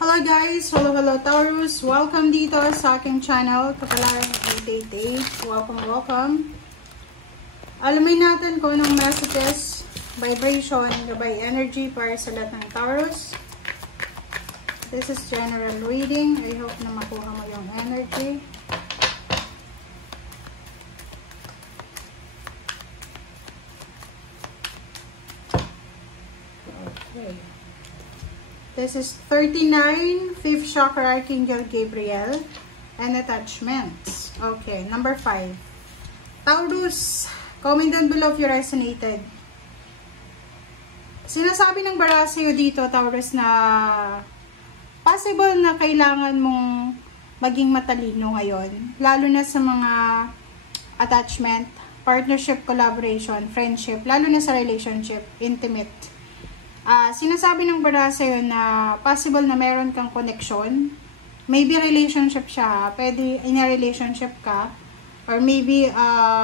Hello guys! Hello Taurus! Welcome dito sa aking channel, Kapalaran Day. Welcome. Alamin natin kung anong messages, vibration, gabay energy para sa lahat ng Taurus. This is general reading. I hope na makuha mo yung energy. Okay. This is 39, 5th chakra, Archangel Gabriel, and attachments. Okay, number 5. Taurus, comment down below if you resonated. Sinasabi ng bara sa'yo dito, Taurus, na possible na kailangan mong maging matalino ngayon. Lalo na sa mga attachment, partnership, collaboration, friendship, lalo na sa relationship, intimate. Sinasabi ng bara sa'yo na possible na meron kang connection. Maybe relationship siya. Pwede in a relationship ka. Or maybe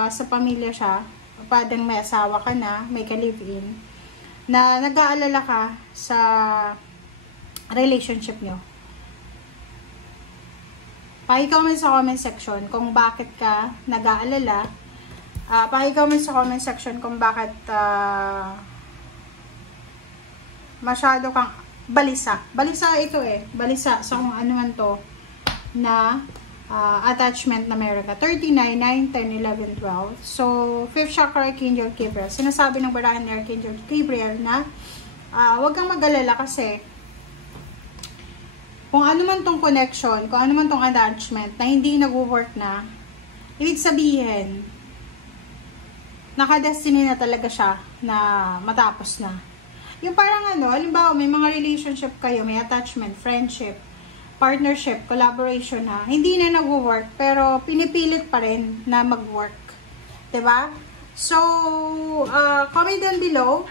sa pamilya siya. Padang may asawa ka na, may ka-live-in. Na nag-aalala ka sa relationship nyo. Paki-comment sa comment section kung bakit ka nag-aalala. Paki-comment sa comment section kung bakit masyado kang balisa. Balisa ito balisa sa kung ano man to na attachment na meron ka. 39, 9, 10, 11, 12. So, 5th chakra, Archangel Gabriel. Sinasabi ng barahan ni Archangel Gabriel na huwag kang mag-alala kasi kung ano man tong connection, kung ano man tong attachment na hindi nag-work na, ibig sabihin naka-destiny na talaga siya na matapos na. Yung parang halimbawa may mga relationship kayo, may attachment, friendship, partnership, collaboration na hindi na nag-work pero pinipilit pa rin na mag-work. 'Di ba? So, comment down below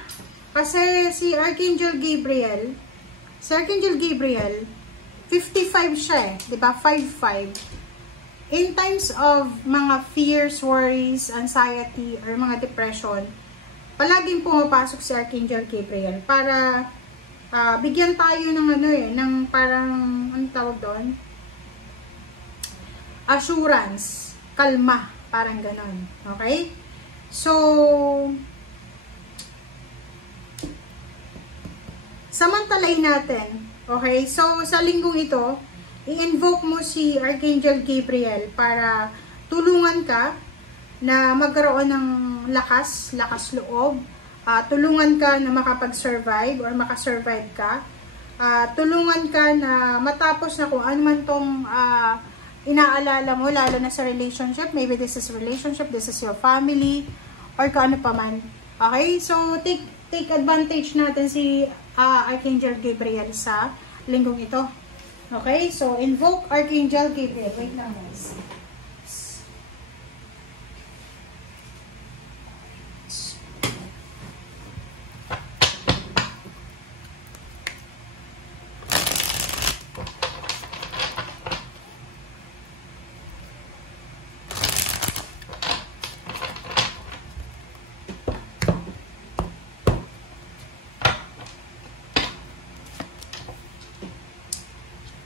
kasi si Archangel Gabriel, 55 siya 'di ba? 55. In times of mga fears, worries, anxiety, or mga depression, palaging pumapasok si Archangel Gabriel para bigyan tayo ng ng parang, anong tawag doon? Assurance, kalma, parang ganon. Okay? So, samantalahin natin. Okay? So, sa linggong ito, i-invoke mo si Archangel Gabriel para tulungan ka na magkaroon ng lakas loob, tulungan ka na makapag-survive or makasurvive ka, tulungan ka na matapos na kung ano man tong inaalala mo, lalo na sa relationship, maybe this is relationship, this is your family, or kung ano pa man. Okay? So, take advantage natin si Archangel Gabriel sa linggong ito. Okay? So, invoke Archangel Gabriel. Wait lang guys.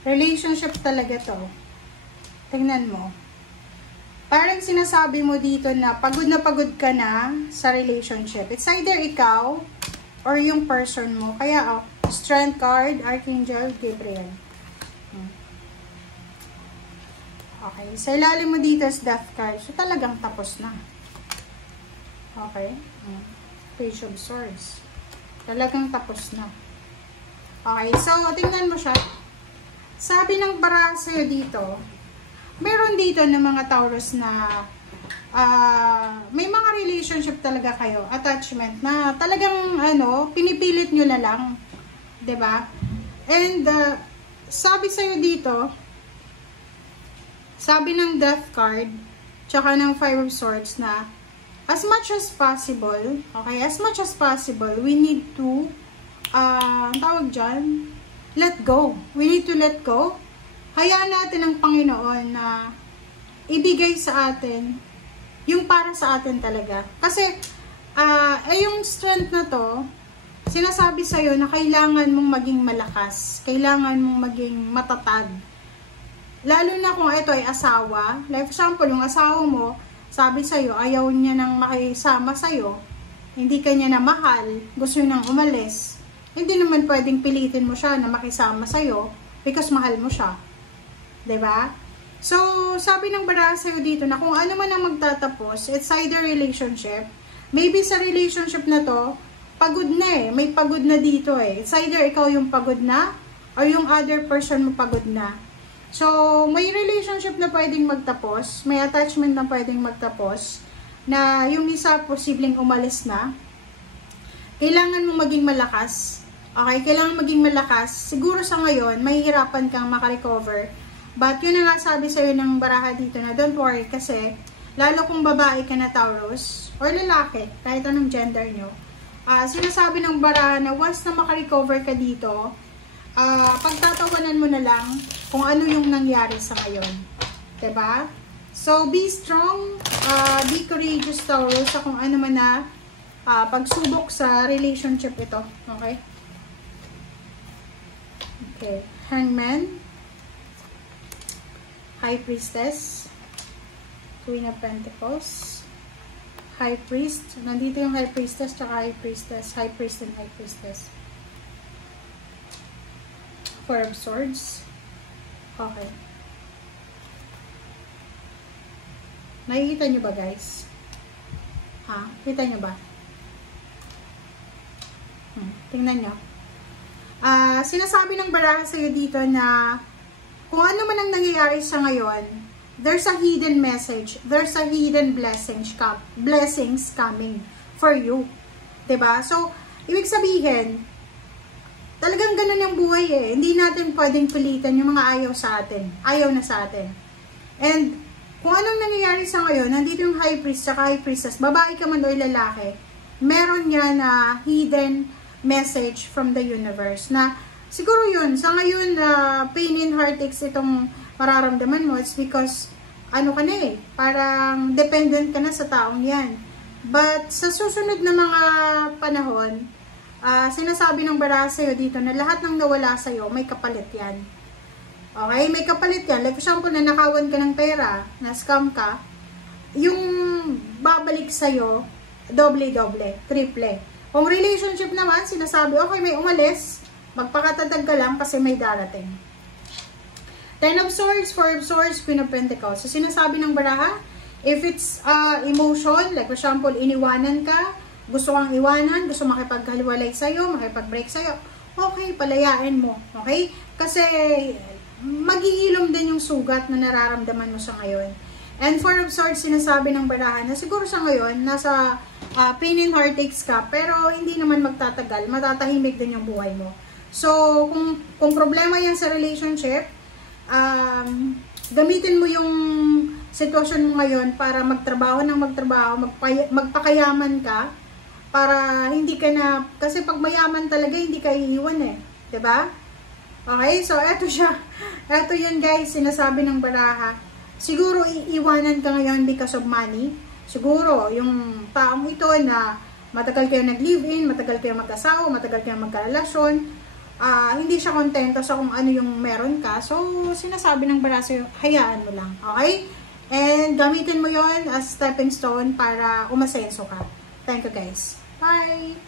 Relationship talaga to. Tingnan mo. Parang sinasabi mo dito na pagod ka na sa relationship. It's either ikaw or yung person mo. Kaya, Strength card, Archangel Gabriel. Okay. Sa ilalim mo dito is Death card. So, talagang tapos na. Okay. Page of Swords. Talagang tapos na. Okay. So, tingnan mo siya. Sabi ng bara sa'yo dito, meron dito ng mga Taurus na may mga relationship talaga kayo, attachment, na talagang pinipilit nyo na lang. 'Di ba? And sabi sa'yo dito, sabi ng Death card, tsaka ng 5 of Swords na as much as possible, okay, as much as possible, we need to, tawag dyan, let go. We need to let go. Hayaan natin ang Panginoon na ibigay sa atin yung para sa atin talaga. Kasi, yung strength na to, sinasabi sa'yo na kailangan mong maging malakas, kailangan mong maging matatag. Lalo na kung ito ay asawa. Like for example, yung asawa mo, sabi sa'yo, ayaw niya nang makisama sa'yo, hindi ka niya na mahal, gusto niya nang umalis. Hindi naman pwedeng pilitin mo siya na makisama sa'yo because mahal mo siya. 'Di ba? So, sabi ng baraha sa'yo dito na kung ano man ang magtatapos, it's either relationship. Maybe sa relationship na to, pagod na eh. May pagod na dito eh. It's either ikaw yung pagod na or yung other person mo pagod na. So, may relationship na pwedeng magtapos, may attachment na pwedeng magtapos, na yung isa posibleng umalis na. Kailangan mo maging malakas. Okay, kailangan maging malakas. Siguro sa ngayon, mahihirapan kang makarecover. But yun ang nasabi sa'yo ng baraha dito na don't worry kasi lalo kung babae ka na Taurus or lalaki, kahit anong gender nyo, sinasabi ng baraha na once na makarecover ka dito, pagtatawanan mo na lang kung ano yung nangyari sa ngayon. Diba? So, be strong, be courageous Taurus sa kung ano man na pagsubok sa relationship ito. Okay? Okay. Hangman, High Priestess, Queen of Pentacles, High Priest. Nandito yung High Priestess tsaka High Priestess. High Priest and High Priestess. Four of Swords. Okay. Nakikita nyo ba guys? Kita nyo ba? Tingnan nyo. Sinasabi ng baraha sa'yo dito na kung ano man ang nangyayari sa ngayon, there's a hidden message, there's a hidden blessings coming for you. Diba? So, ibig sabihin, talagang ganun yung buhay eh. Hindi natin pwedeng pilitan yung mga ayaw sa atin. Ayaw na sa atin. And, kung anong nangyayari sa ngayon, nandito yung High Priest at High Priestess, babae ka man o lalaki, meron niya na hidden message from the universe na siguro yun, sa ngayon pain and heartaches itong mararamdaman mo, it's because ano ka na eh, parang dependent ka na sa taong yan. But sa susunod na mga panahon, sinasabi ng baraha sa'yo dito na lahat ng nawala sa'yo, may kapalit yan. Okay? May kapalit yan. Like for example, nanakawan ka ng pera, na-scam ka, yung babalik sa'yo, doble-doble, triple. Kung relationship naman, sinasabi, okay, may umalis, magpakatatag ka lang kasi may darating. Ten of Swords, Four of Swords, Queen of Pentacles. So, sinasabi ng baraha, if it's emotion, like for example, iniwanan ka, gusto kang iwanan, gusto makipaghiwalay sa'yo, makipag-break sa'yo, okay, palayain mo. Okay? Kasi, maghihilom din yung sugat na nararamdaman mo sa ngayon. And Four of Swords, sinasabi ng baraha na siguro sa ngayon, nasa pain and heartaches ka, pero hindi naman magtatagal, matatahimik din yung buhay mo. So, kung problema yan sa relationship, gamitin mo yung sitwasyon mo ngayon para magtrabaho ng magtrabaho, magpakayaman ka, para hindi ka na, kasi pag mayaman talaga, hindi ka iiwan eh. 'Di ba? Okay, so eto siya. Eto yun guys, sinasabi ng baraha. Siguro iiwanan ka ngayon because of money. Siguro, yung taong ito na matagal kayo nag-live-in, matagal kayo mag-asawa, matagal kayo magkarelasyon, hindi siya kontento sa kung ano yung meron ka. So, sinasabi ng baraha sa'yo, hayaan mo lang. Okay? And gamitin mo yon as stepping stone para umasenso ka. Thank you guys. Bye!